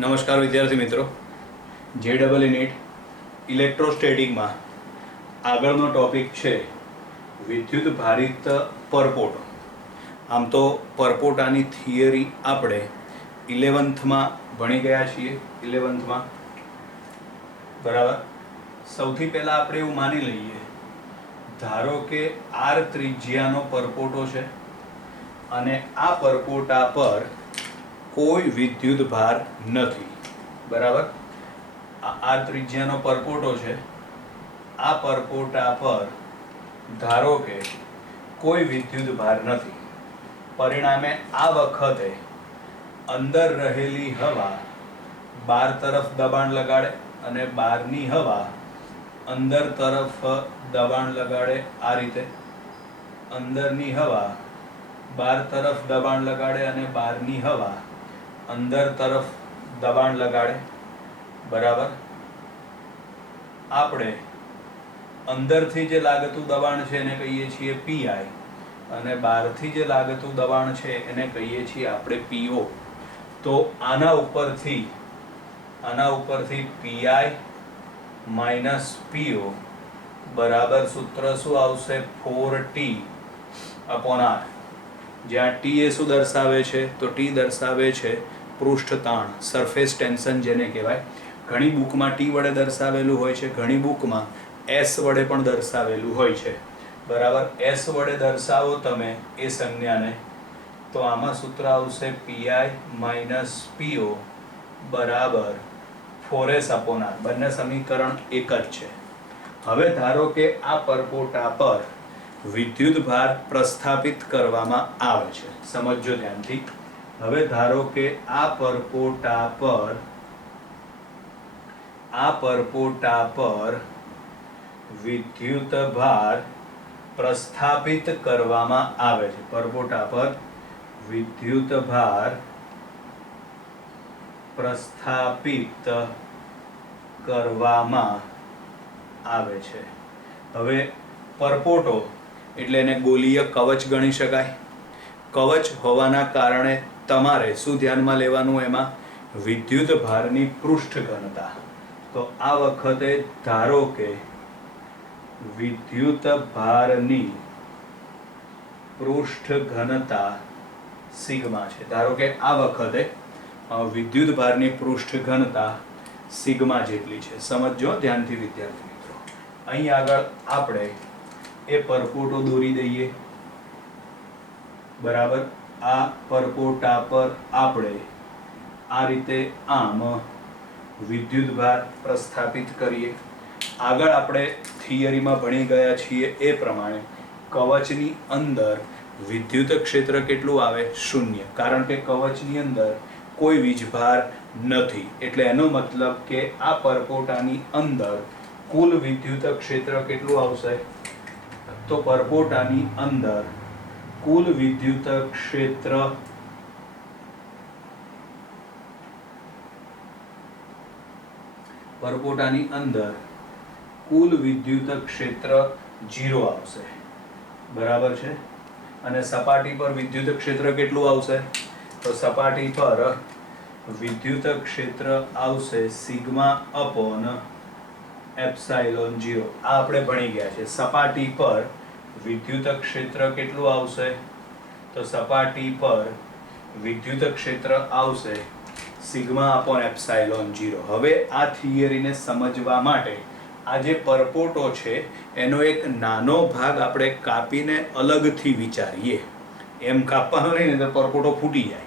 નમસ્કાર વિદ્યાર્થી મિત્રો, JEE NEET ઇલેક્ટ્રોસ્ટેટિકમાં આગળનો ટોપિક છે વિદ્યુત ભારિત પરપોટો. આમ તો પરપોટાની થિયરી આપણે 11th ભણી ગયા છીએ. 11th બરાબર. સૌથી પહેલા આપણે એવું માની લઈએ, ધારો કે r ત્રિજ્યાનો પરપોટો છે અને આ પરપોટા પર કોઈ વિદ્યુત ભાર નથી. બરાબર. આ ત્રિજ્યાનો પરપોટો છે. આ પરપોટા પર ધારો કે કોઈ વિદ્યુત ભાર નથી. પરિણામે આ વખતે અંદર રહેલી હવા બહાર તરફ દબાણ લગાડે અને બહારની હવા અંદર તરફ દબાણ લગાડે. આ રીતે અંદરની હવા બહાર તરફ દબાણ લગાડે અને બહારની હવા અંદર તરફ દબાણ લગાડે. બરાબર. આપણે અંદરથી જે લાગતું દબાણ છે એને કહીએ છીએ PI અને બહારથી જે લાગતું દબાણ છે એને કહીએ છીએ આપણે PO. તો આના ઉપરથી PI માઇનસ PO બરાબર સૂત્ર શું આવશે? 4T upon R. જ્યાં T એ શું દર્શાવે છે? તો T દર્શાવે છે પૃષ્ઠ તાણ, સરફેસ ટેન્શન જેને કહેવાય. ઘણી બુકમાં T વડે દર્શાવેલું હોય છે, ઘણી બુકમાં S વડે પણ દર્શાવેલું હોય છે. બરાબર. S વડે દર્શાવો તમે એ સંજ્ઞાને, તો આમાં સૂત્ર આવશે PI માઇનસ PO બરાબર 4S upon R. બંને સમીકરણ એક જ છે. હવે ધારો કે આ પરપોટા પર વિદ્યુત ભાર પ્રસ્થાપિત કરવામાં આવે છે. સમજજો ધ્યાનથી. હવે ધારો કે આ પરપોટા પર વિદ્યુત ભાર પ્રસ્થાપિત કરવામાં આવે છે. પરપોટા પર વિદ્યુત ભાર પ્રસ્થાપિત કરવામાં આવે છે. હવે પરપોટો એટલે એને ગોલીય કવચ ગણી શકાય. કવચ હોવાના કારણે તમારે શું ધ્યાનમાં લેવાનું? એમાં વિદ્યુત ભારની પૃષ્ઠ ઘનતા. તો આ વખતે ધારો કે વિદ્યુત ભારની પૃષ્ઠ ઘનતા સિગ્મા છે. ધારો કે આ વખતે વિદ્યુત ભારની પૃષ્ઠ ઘનતા સિગ્મા જેટલી છે. સમજો ધ્યાનથી વિદ્યાર્થી મિત્રો. અહીં આગળ આપણે એ પરપોટો દોરી દઈએ. બરાબર. આ પરપોટા પર આપણે આ રીતે આમ વિદ્યુત ભાર પ્રસ્થાપિત કરીએ. આગળ આપણે થિયરીમાં ભણી ગયા છીએ એ પ્રમાણે કવચની અંદર વિદ્યુત ક્ષેત્ર કેટલું આવે? 0. કારણ કે કવચની અંદર કોઈ વીજભાર નથી. એટલે એનો મતલબ કે આ પરપોટાની અંદર કુલ વિદ્યુત ક્ષેત્ર કેટલું આવશે? તો પરપોટાની અંદર કુલ વિદ્યુત ક્ષેત્ર પરપોટાની અંદર કુલ વિદ્યુત ક્ષેત્ર 0 આવશે. બરાબર છે. અને સપાટી પર વિદ્યુત ક્ષેત્ર કેટલું આવશે? તો સપાટી પર વિદ્યુત ક્ષેત્ર આવશે સિગ્મા અપોન એપ્સાઇલોન 0. આ આપણે ભણી ગયા છે. સપાટી પર વિદ્યુત ક્ષેત્ર કેટલું આવશે? તો સપાટી પર વિદ્યુત ક્ષેત્ર આવશે સિગ્મા અપોન એપ્સાઇલોન 0. હવે આ થિયરીને સમજવા માટે આ જે પરપોટો છે એનો એક નાનો ભાગ આપણે કાપીને અલગથી વિચારીએ. એમ કાપવાનો નહીં ને તો પરપોટો ફૂટી જાય.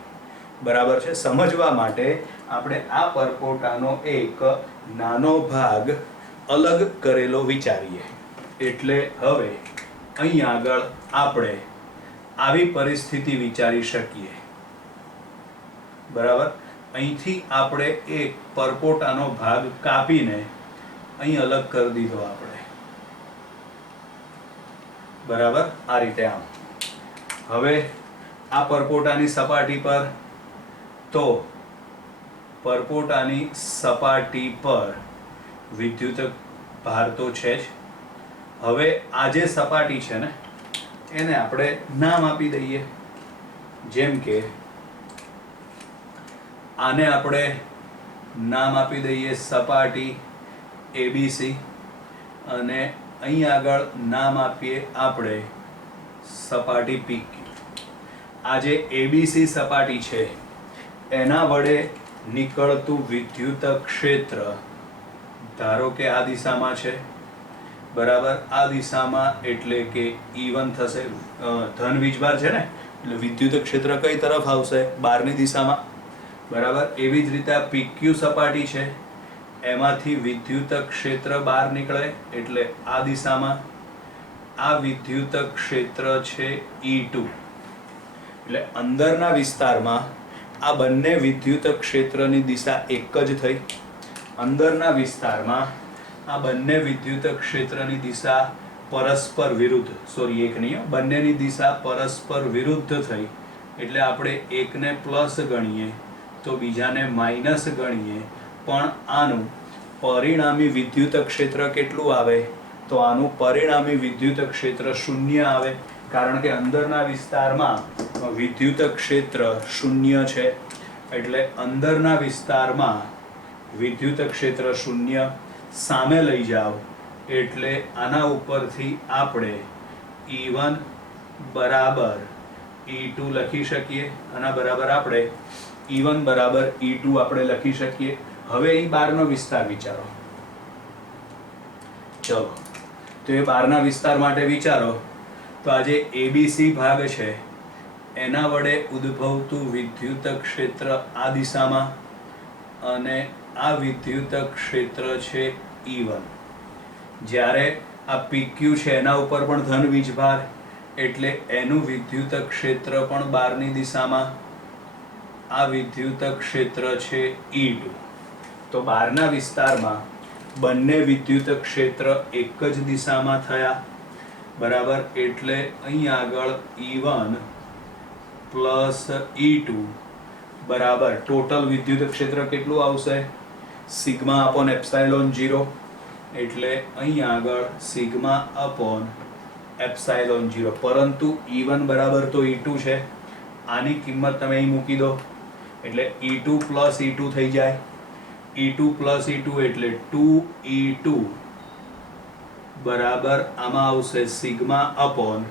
બરાબર છે. સમજવા માટે આપણે આ પરપોટાનો એક નાનો ભાગ અલગ કરેલો વિચારીએ. એટલે હવે અહીં આગળ આપણે આવી પરિસ્થિતિ વિચારી શકીએ. બરાબર. અહીંથી આપણે એક પરપોટાનો ભાગ કાપીને અહીં અલગ કરી દીધો આપણે. બરાબર. આ રીતે આમ. હવે આ પરપોટાની સપાટી પર, તો પરપોટાની સપાટી પર વિદ્યુત ભાર તો છે જ. હવે આ જે સપાટી છે ને એને આપણે નામ આપી દઈએ. જેમ કે આને આપણે નામ આપી દઈએ સપાટી ABC અને અહીં આગળ નામ આપીએ આપણે સપાટી PQ. આ જે ABC સપાટી છે એના વડે નીકળતું વિદ્યુત ક્ષેત્ર ધારો કે આ દિશામાં છે, બરાબર, આ દિશામાં એટલે કે E1 થશે, ધન વીજભાર છે ને એટલે વિદ્યુત ક્ષેત્ર કઈ તરફ આવશે? બહારની દિશામાં, બરાબર. એવી જ રીતે આ PQ સપાટી છે એમાંથી વિદ્યુત ક્ષેત્ર બહાર નીકળે એટલે આ દિશામાં. આ વિદ્યુત ક્ષેત્ર છે E2. એટલે અંદરના વિસ્તારમાં આ બંને વિદ્યુત ક્ષેત્રની દિશા એક જ થઈ. અંદરના વિસ્તારમાં આ બંને વિદ્યુત ક્ષેત્રની દિશા પરસ્પર વિરુદ્ધ, એક નહીં, બંનેની દિશા પરસ્પર વિરુદ્ધ થઈ. એટલે આપણે એકને પ્લસ ગણીએ તો બીજાને માઇનસ ગણીએ, પણ આનું પરિણામી વિદ્યુત ક્ષેત્ર કેટલું આવે? તો આનું પરિણામી વિદ્યુત ક્ષેત્ર શૂન્ય આવે, કારણ કે અંદરના વિસ્તારમાં વિદ્યુત ક્ષેત્ર શૂન્ય છે. એટલે અંદરના વિસ્તારમાં વિદ્યુત ક્ષેત્ર શૂન્ય. સામે લઈ જાઓ એટલે આના ઉપરથી આપણે E1 બરાબર E2 લખી શકીએ. આના બરાબર આપણે E1 બરાબર E2 આપણે લખી શકીએ. હવે અહીં બહારનો વિસ્તાર વિચારો. ચલો, તો એ બહારના વિસ્તાર માટે વિચારો તો આ જે ABC ભાગ છે એના વડે ઉદ્ભવતું વિદ્યુત ક્ષેત્ર આ દિશામાં અને આ વિદ્યુત ક્ષેત્ર છે E1. જ્યારે આ PQ છે એના ઉપર પણ ધન વીજભાર એટલે એનું વિદ્યુત ક્ષેત્ર પણ બહારની દિશામાં. આ વિદ્યુત ક્ષેત્ર છે E2. તો બહારના વિસ્તારમાં બંને વિદ્યુત ક્ષેત્ર એક જ દિશામાં થયા, બરાબર. એટલે અહીં આગળ E1 પ્લસ E2 બરાબર ટોટલ વિદ્યુત ક્ષેત્ર કેટલું આવશે? Sigma upon epsilon 0. એટલે અહીં આગળ સિગ્મા અપોન એપ્સાઇલોન 0. પરંતુ E1 બરાબર તો E2 છે, આની કિંમત તમે અહીં મૂકી દો એટલે E2 પ્લસ E2 થઈ જાય. E2 પ્લસ E2 એટલે 2E2 બરાબર આમાં આવશે સિગ્મા અપોન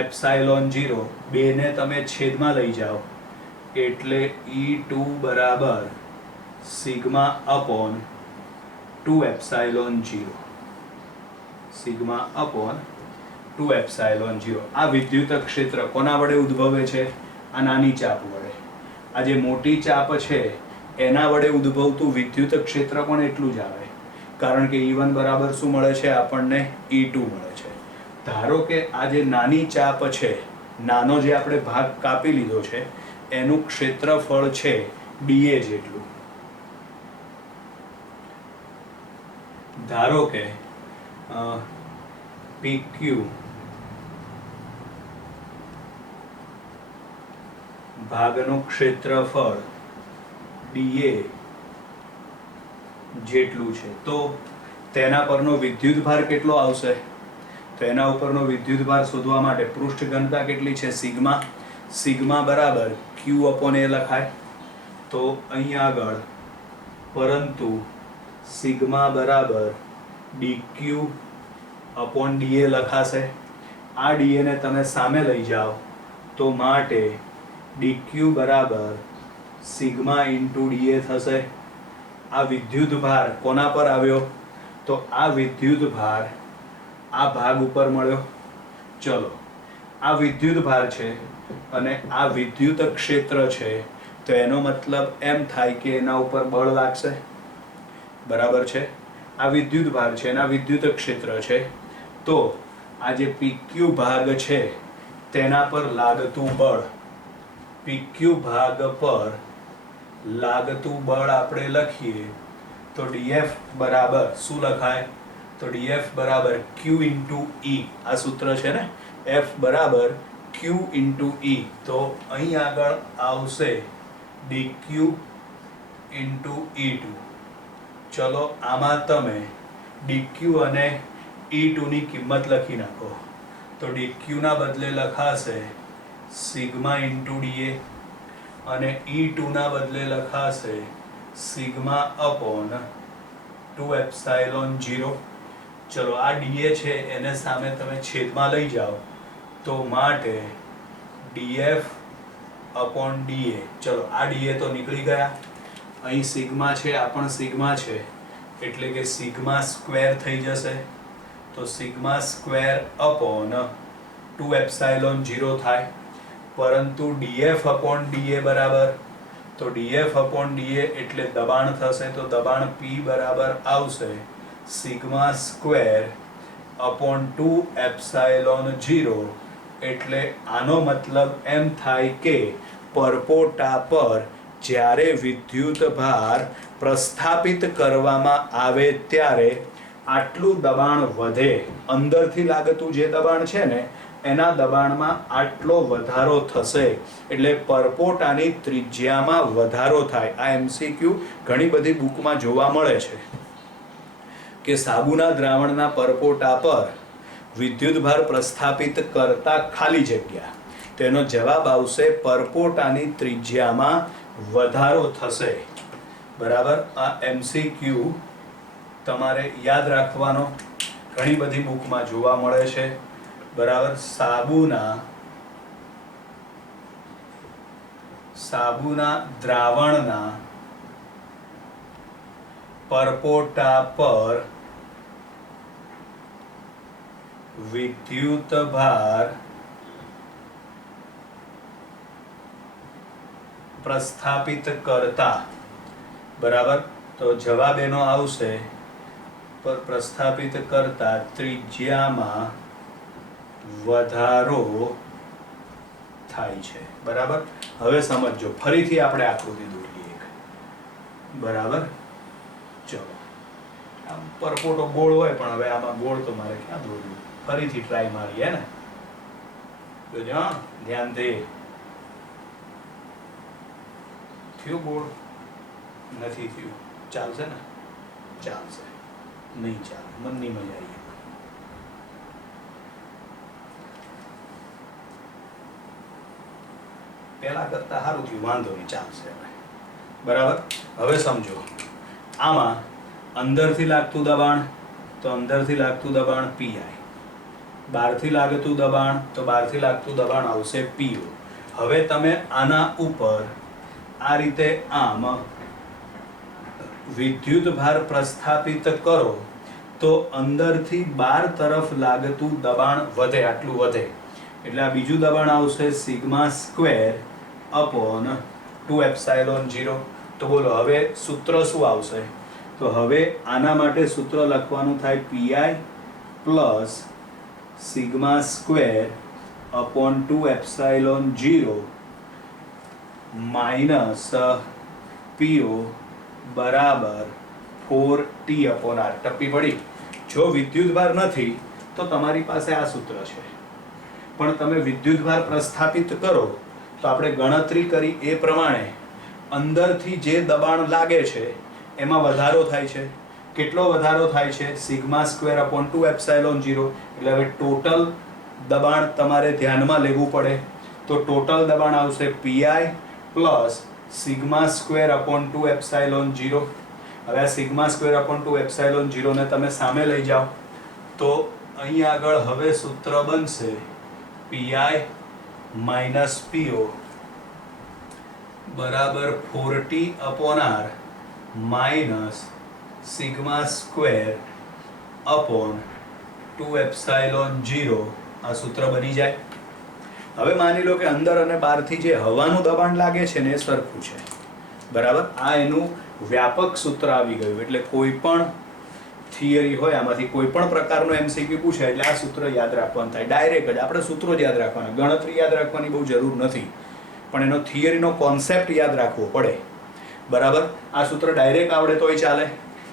એપ્સાઇલોન 0. બેને તમે છેદમાં લઈ જાઓ એટલે E2 બરાબર sigma upon 2 epsilon 0. Sigma upon 2 epsilon 0. આ વિદ્યુત ક્ષેત્ર કોના વડે ઉદ્ભવે છે? આ નાની ચાપ વડે. આ જે મોટી ચાપ છે એના વડે ઉદ્ભવતું વિદ્યુત ક્ષેત્ર પણ એટલું જ આવે, કારણ કે E1 બરાબર શું મળે છે આપણને? E2 મળે છે. ધારો કે આ જે નાની ચાપ છે, નાનો જે આપણે ભાગ કાપી લીધો છે એનું ક્ષેત્રફળ છે dA જેટલું. ધારો કે PQ ભાગનું ક્ષેત્રફળ dA જેટલું છે તો તેના પરનો વિદ્યુત ભાર કેટલો આવશે? તો એના ઉપરનો વિદ્યુત ભાર શોધવા માટે પૃષ્ઠ ઘનતા કેટલી છે? સિગ્મા. સિગ્મા બરાબર Q અપોન A લખાય. તો અહીં આગળ પરંતુ સિગ્મા બરાબર dQ અપોન dA લખાશે. આ dA ને તમે સામે લઈ જાઓ તો માટે dQ બરાબર સિગ્મા ઇન્ટુ dA થશે. આ વિદ્યુત ભાર કોના પર આવ્યો? તો આ વિદ્યુત ભાર આ ભાગ ઉપર મળ્યો. ચલો, આ વિદ્યુત ભાર છે અને આ વિદ્યુત ક્ષેત્ર છે, તો એનો મતલબ એમ થાય કે એના ઉપર બળ લાગશે, બરાબર છે. આ વિદ્યુત ભાર છે એના વિદ્યુત ક્ષેત્ર છે, તો આ જે PQ ભાગ છે તેના પર લાગતું બળ, PQ ભાગ પર લાગતું બળ આપણે લખીએ તો DF બરાબર શું લખાય? તો DF બરાબર Q ઇન્ટુ E. આ સૂત્ર છે ને, F બરાબર Q ઇન્ટુ E. તો અહીં આગળ આવશે DQ ઇન્ટુ E2. ચલો, આમાં તમે DQ અને E2 ની કિંમત લખી નાખો તો DQ ના બદલે લખાશે સિગ્મા ઇન્ટુ dA અને E2 ના બદલે લખાશે સિગ્મા અપોન 2 એપ્સાઇલોન 0. ચલો આ dA છે એને સામે તમે છેદમાં લઈ જાઓ તો માટે dF અપોન dA. ચલો આ dA તો નીકળી ગયા. અહીં સિગ્મા છે, આ પણ સિગ્મા છે, એટલે કે સિગ્મા સ્ક્વેર થઈ જશે. તો સિગ્મા સ્ક્વેર અપોન 2 એપ્સાઇલોન 0 થાય. પરંતુ dF અપોન dA બરાબર, તો dF અપોન dA એટલે દબાણ થશે, તો દબાણ P બરાબર આવશે સિગ્મા સ્ક્વેર અપોન 2 એપ્સાઇલોન 0. એટલે આનો મતલબ એમ થાય કે પરપોટા પર જ્યારે વિદ્યુત ભાર પ્રસ્થાપિત કરવામાં આવે ત્યારે આટલું દબાણ વધે. અંદરથી લાગતું જે દબાણ છે ને એના દબાણમાં આટલો વધારો થશે, એટલે પરપોટાની ત્રિજ્યામાં વધારો થાય. આ MCQ ઘણી બધી બુકમાં જોવા મળે છે કે સાબુના દ્રાવણના પરપોટા પર વિદ્યુતભાર પ્રસ્થાપિત કરતા ખાલી જગ્યા, તેનો જવાબ આવશે પરપોટાની ત્રિજ્યામાં વધારો થશે. બરાબર. આ MCQ તમારે યાદ રાખવાનો, ઘણી બધી બુકમાં જોવા મળે છે. બરાબર. સાબુના દ્રાવણના પરપોટા પર વિદ્યુત ભાર પ્રસ્થાપિત કરતા. બરાબર. તો જવાબ એનો આવશે પ્રસ્થાપિત કરતા ત્રિજ્યામાં વધારો થાય છે. બરાબર. હવે સમજો, ફરીથી આપણે આકૃતિ દોરીએ એક. બરાબર. ચલો, આમ પરપોટો ગોળ હોય પણ હવે આમાં ગોળ તો મારે ક્યાં દોરવું, ફરીથી ટ્રાય મારીએ ને. તો ધ્યાન દે. થયું ગોળ? નથી થયું. ચાલશે ને? ચાલશે. નહીં ચાલે, મનની મજા આવી. પહેલા કરતા સારું થયું, વાંધો નહીં, ચાલશે. બરાબર. હવે સમજો, આમાં અંદરથી લાગતું દબાણ, તો અંદરથી લાગતું દબાણ PI, બહારથી લાગતું દબાણ, તો બહારથી લાગતું દબાણ આવશે PO. હવે તમે આના ઉપર આ રીતે આમ વિદ્યુત ભાર પ્રસ્થાપિત કરો તો અંદરથી બહાર તરફ લાગતું દબાણ વધે, આટલું વધે. એટલે આ બીજું દબાણ આવશે સિગ્મા સ્ક્વેર અપોન 2 એપ્સાઇલોન 0. તો બોલો હવે સૂત્ર શું આવશે? તો હવે આના માટે સૂત્ર લખવાનું થાય PI plus sigma square upon 2 epsilon 0 minus PO બરાબર 4T અપોન R. ટપ્પી પડી? જો વિદ્યુતભાર નથી તો તમારી પાસે આ સૂત્ર છે, પણ તમે વિદ્યુતભાર પ્રસ્થાપિત કરો તો આપણે ગણતરી કરી એ પ્રમાણે અંદરથી જે દબાણ લાગે છે એમાં વધારો થાય છે. કેટલો વધારો થાય છે? Sigma square upon 2 epsilon 0. એટલે હવે ટોટલ દબાણ તમારે ધ્યાનમાં લેવું પડે. તો ટોટલ દબાણ આવશે PI plus sigma square upon 2 epsilon 0. હવે આ સિગ્મા સ્ક્વેર અપોન 2 એપ્સાઇલોન 0 ને તમે સામે લઈ જાઓ તો અહીં આગળ હવે સૂત્ર બનશે PI માઇનસ PO બરાબર 4T upon R minus sigma square upon 2 epsilon 0. આ સૂત્ર બની જાય. હવે માની લો કે અંદર અને બહારથી જે હવાનું દબાણ લાગે છે ને એ સરખું છે. બરાબર. આ એનું વ્યાપક સૂત્ર આવી ગયું. એટલે કોઈ પણ થિયરી હોય આમાંથી કોઈ પણ પ્રકારનો MCQ પૂછે એટલે આ સૂત્ર યાદ રાખવાનું થાય. ડાયરેક્ટ જ આપણે સૂત્રો જ યાદ રાખવાના, ગણતરી યાદ રાખવાની બહુ જરૂર નથી, પણ એનો થિયરીનો કોન્સેપ્ટ યાદ રાખવો પડે. બરાબર. આ સૂત્ર ડાયરેક્ટ આવડે તોય ચાલે,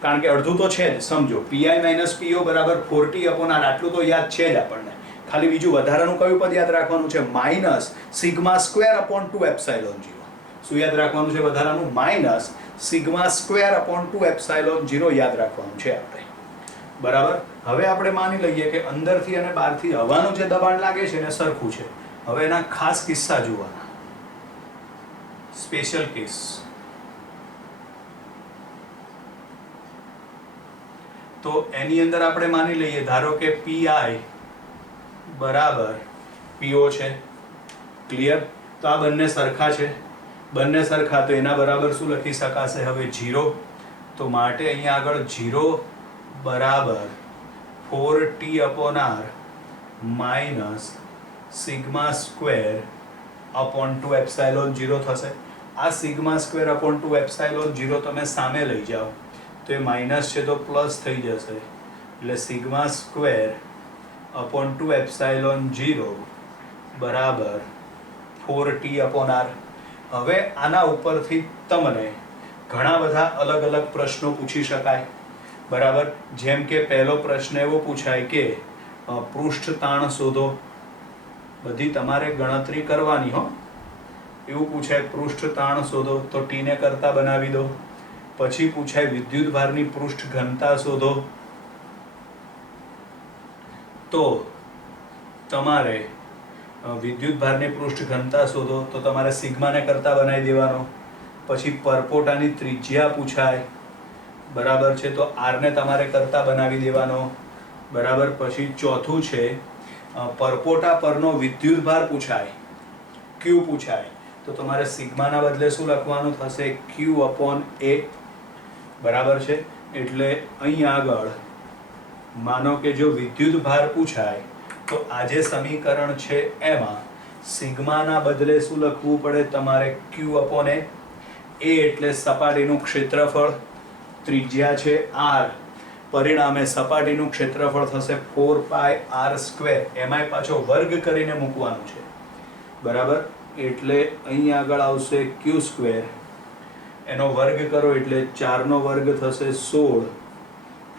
કારણ કે અડધું તો છે જ. સમજો, PI માઇનસ PO બરાબર 4T અપોન R, આટલું તો યાદ છે જ આપણને. ખાલી બીજું વધારાનું કયું પદ યાદ રાખવાનું છે? Minus sigma square upon 2 epsilon 0. શું યાદ રાખવાનું છે વધારાનું? Minus sigma square upon 2 epsilon 0 યાદ રાખવાનું છે આપણે. બરાબર. હવે આપણે માની લઈએ કે અંદરથી અને બહારથી હવાનું જે દબાણ લાગે છે ને સરખું છે. હવે એના ખાસ કિસ્સા જોવાના, સ્પેશિયલ કેસ. તો એની અંદર આપણે માની લઈએ, ધારો કે પીઆઈ બરાબર પીઓ છે. ક્લિયર? તો આ બંને સરખા છે. બંને સરખા તો એના બરાબર શું લખી શકાશે હવે? 0. તો માટે અહીંયા આગળ 0 બરાબર 4t upon r minus sigma square upon 2 epsilon 0 થશે. આ સિગ્મા સ્ક્વેર અપોન 2 એપ્સાઇલોન 0 તમે સામે લઈ જાઓ તો એ માઇનસ છે તો પ્લસ થઈ જશે. એટલે સિગ્મા સ્ક્વેર અપોન 2 એપ્સાઇલોન 0 બરાબર 4t અપોન r. હવે આના ઉપરથી તમને ઘણા બધા અલગ અલગ પ્રશ્નો પૂછી શકાય. બરાબર? જેમ કે પહેલો પ્રશ્ન એવો પૂછાય કે પૃષ્ઠ તાણ શોધો. બધી તમારે ગણતરી કરવાની હો. એવું પૂછાય પૃષ્ઠ તાણ શોધો તો t ને કરતા બનાવી દો. પછી પૂછાય વિદ્યુત ભારની પૃષ્ઠ ઘનતા શોધો તો તમારે વિદ્યુત ભારની પૃષ્ઠ ઘનતા શોધો તો તમારે સિગ્માને કરતા બનાવી દેવાનો. પછી પરપોટાની ત્રિજ્યા પૂછાય. બરાબર છે? તો r ને તમારે કરતા બનાવી દેવાનો. બરાબર? પછી ચોથું છે પરપોટા પરનો વિદ્યુત ભાર પૂછાય, q પૂછાય તો તમારે સિગ્માના બદલે શું લખવાનું થશે? q upon a. બરાબર છે? એટલે અહીં આગળ માનો કે જો વિદ્યુત ભાર પૂછાય તો આ જે સમીકરણ છે એમાં સિગ્માના બદલે શું લખવું પડે તમારે? q upon a. a એટલે સપાટીનું ક્ષેત્રફળ, ત્રિજ્યા છે r, પરિણામે સપાટીનું ક્ષેત્રફળ થશે 4 પાઈ r સ્ક્વેર. એમાંય પાછો વર્ગ કરીને મૂકવાનું છે. બરાબર? એટલે અહીં આગળ આવશે q સ્ક્વેર, એનો વર્ગ કરો એટલે 4 નો વર્ગ થશે 16,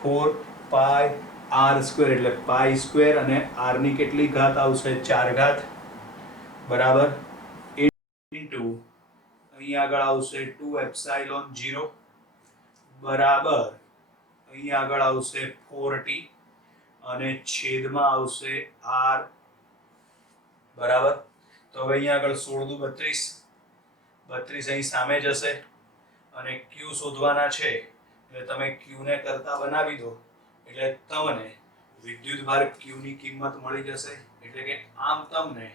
4 પાઈ r સ્ક્વેર એટલે પાઈ સ્ક્વેર અને r ની કેટલી ઘાત આવશે? 4 ઘાત. બરાબર? ઇન્ટુ અહીં આગળ આવશે 2 એપ્સાઇલોન 0 બરાબર અહીં આગળ આવશે 4t અને છેદમાં આવશે r. બરાબર? તો હવે અહીં આગળ 16 દુ 32, 32 અહીં સામે જશે અને q શોધવાના છે એટલે તમે q ને કરતા બનાવી દો એટલે તમને વિદ્યુત ભાર q ની કિંમત મળી જશે. એટલે કે આમ તમને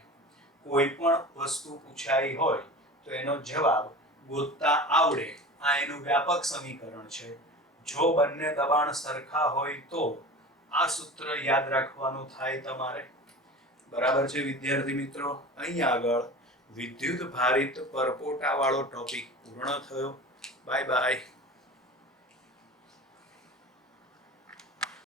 કોઈ પણ વસ્તુ પૂછાઈ હોય તો એનો જવાબ ગોતતા આવડે. આ એનું વ્યાપક સમીકરણ છે. જો બંને દબાણ સરખા હોય તો આ સૂત્ર યાદ રાખવાનું થાય તમારે. બરાબર છે વિદ્યાર્થી મિત્રો? અહીં આગળ વિદ્યુત ભારિત પરપોટા વાળો ટોપિક પૂર્ણ થયો. Bye bye.